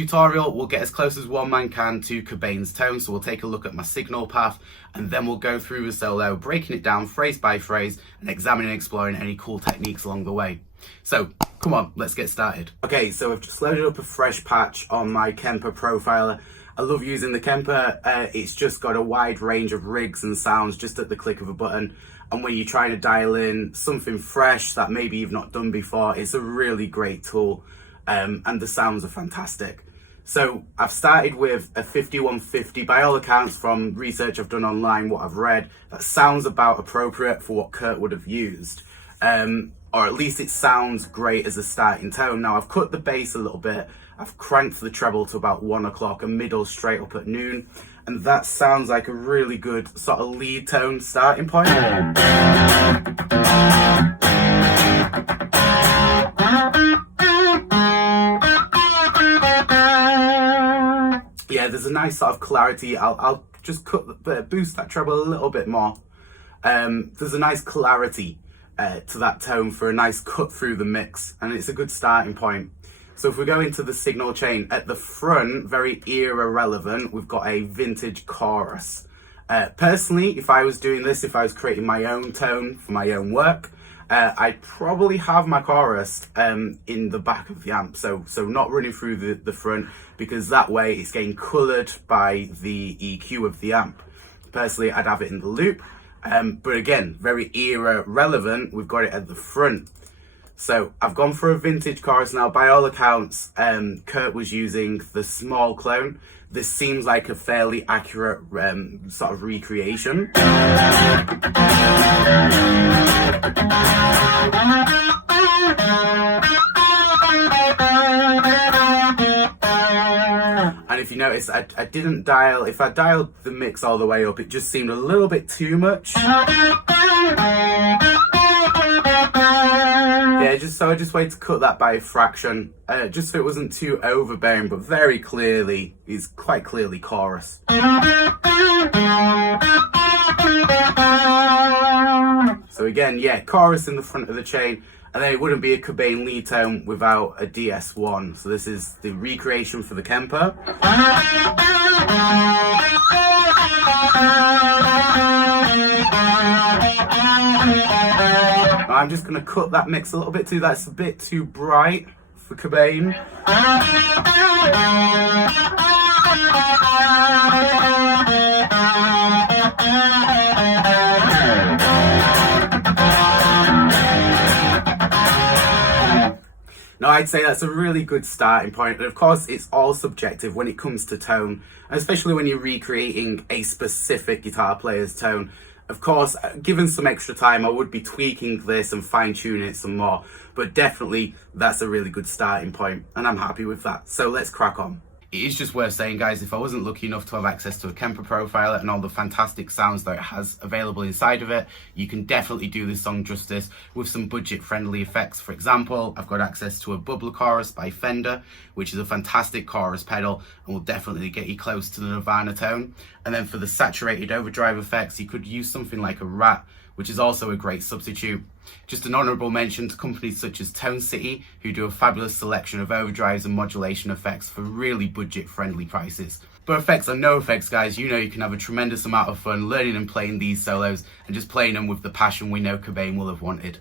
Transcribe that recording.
tutorial, we'll get as close as one man can to Cobain's tone, so we'll take a look at my signal path, and then we'll go through the solo, breaking it down phrase by phrase, and examining and exploring any cool techniques along the way. So, come on, let's get started. Okay, so I've just loaded up a fresh patch on my Kemper profiler. I love using the Kemper. It's just got a wide range of rigs and sounds just at the click of a button. And when you're trying to dial in something fresh that maybe you've not done before, it's a really great tool. And the sounds are fantastic. So I've started with a 5150, by all accounts from research I've done online, what I've read, that sounds about appropriate for what Kurt would have used. Or at least it sounds great as a starting tone. Now I've cut the bass a little bit, I've cranked the treble to about 1 o'clock and middle straight up at noon. And that sounds like a really good sort of lead tone starting point. Yeah, there's a nice sort of clarity. I'll just boost that treble a little bit more. There's a nice clarity to that tone for a nice cut through the mix, and it's a good starting point. So if we go into the signal chain, at the front, very era relevant, we've got a vintage chorus. Personally, if I was doing this, if I was creating my own tone for my own work, I'd probably have my chorus in the back of the amp, so not running through the front, because that way it's getting coloured by the EQ of the amp. Personally, I'd have it in the loop, but again, very era relevant, we've got it at the front. So I've gone for a vintage chorus now. By all accounts, Kurt was using the small clone. This seems like a fairly accurate sort of recreation. And if you notice, I didn't dial, if I dialed the mix all the way up, it just seemed a little bit too much. Yeah, so I just wanted to cut that by a fraction, just so it wasn't too overbearing, but very clearly, is quite clearly chorus. So again, yeah, chorus in the front of the chain, and then it wouldn't be a Cobain lead tone without a DS1. So this is the recreation for the Kemper. I'm just going to cut that mix a little bit too. That's a bit too bright for Cobain. No, I'd say that's a really good starting point. And of course, it's all subjective when it comes to tone, especially when you're recreating a specific guitar player's tone. Of course, given some extra time, I would be tweaking this and fine-tuning it some more, but definitely that's a really good starting point, and I'm happy with that. So let's crack on. It is just worth saying, guys, if I wasn't lucky enough to have access to a Kemper profiler and all the fantastic sounds that it has available inside of it, you can definitely do this song justice with some budget-friendly effects. For example, I've got access to a Bubbler Chorus by Fender, which is a fantastic chorus pedal and will definitely get you close to the Nirvana tone. And then for the saturated overdrive effects, you could use something like a Rat, which is also a great substitute. Just an honourable mention to companies such as Tone City, who do a fabulous selection of overdrives and modulation effects for really budget-friendly prices. But effects are no effects, guys. You know you can have a tremendous amount of fun learning and playing these solos and just playing them with the passion we know Cobain will have wanted.